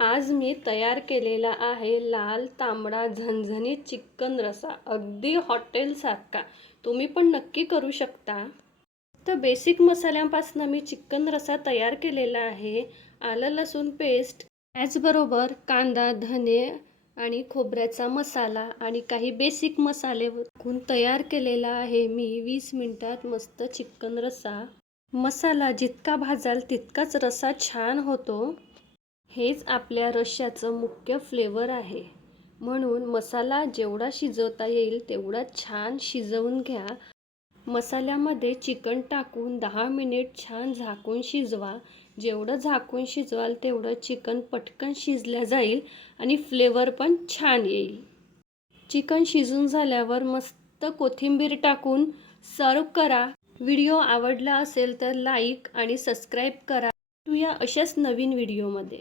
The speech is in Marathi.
आज मी तयार केलेला आहे लाल तांबडा झणझणीत चिकन रस्सा, अगदी हॉटेलसारखा. तुम्ही पण नक्की करू शकता. तर बेसिक मसाल्यांपासून मी चिकन रस्सा तयार केलेला आहे. आलं लसूण पेस्ट, त्याचबरोबर कांदा, धने आणि खोबऱ्याचा मसाला आणि काही बेसिक मसाले टाकून तयार केलेला आहे मी 20 मिनिटात मस्त चिकन रस्सा. मसाला जितका भाजाल तितकाच रस्सा छान होतो. हेच आपल्या रश्श्याचं मुख्य फ्लेवर आहे. म्हणून मसाला जेवढा शिजवता येईल तेवढा छान शिजवून घ्या. मसाल्यामध्ये चिकन टाकून 10 मिनिट छान झाकून शिजवा. जेवढं झाकून शिजवाल तेवढं चिकन पटकन शिजलं जाईल आणि फ्लेवर पण छान येईल. चिकन शिजून झाल्यावर मस्त कोथिंबीर टाकून सर्व करा. व्हिडिओ आवडला असेल तर लाईक आणि सबस्क्राईब करा. भेटूया अशाच नवीन व्हिडिओमध्ये.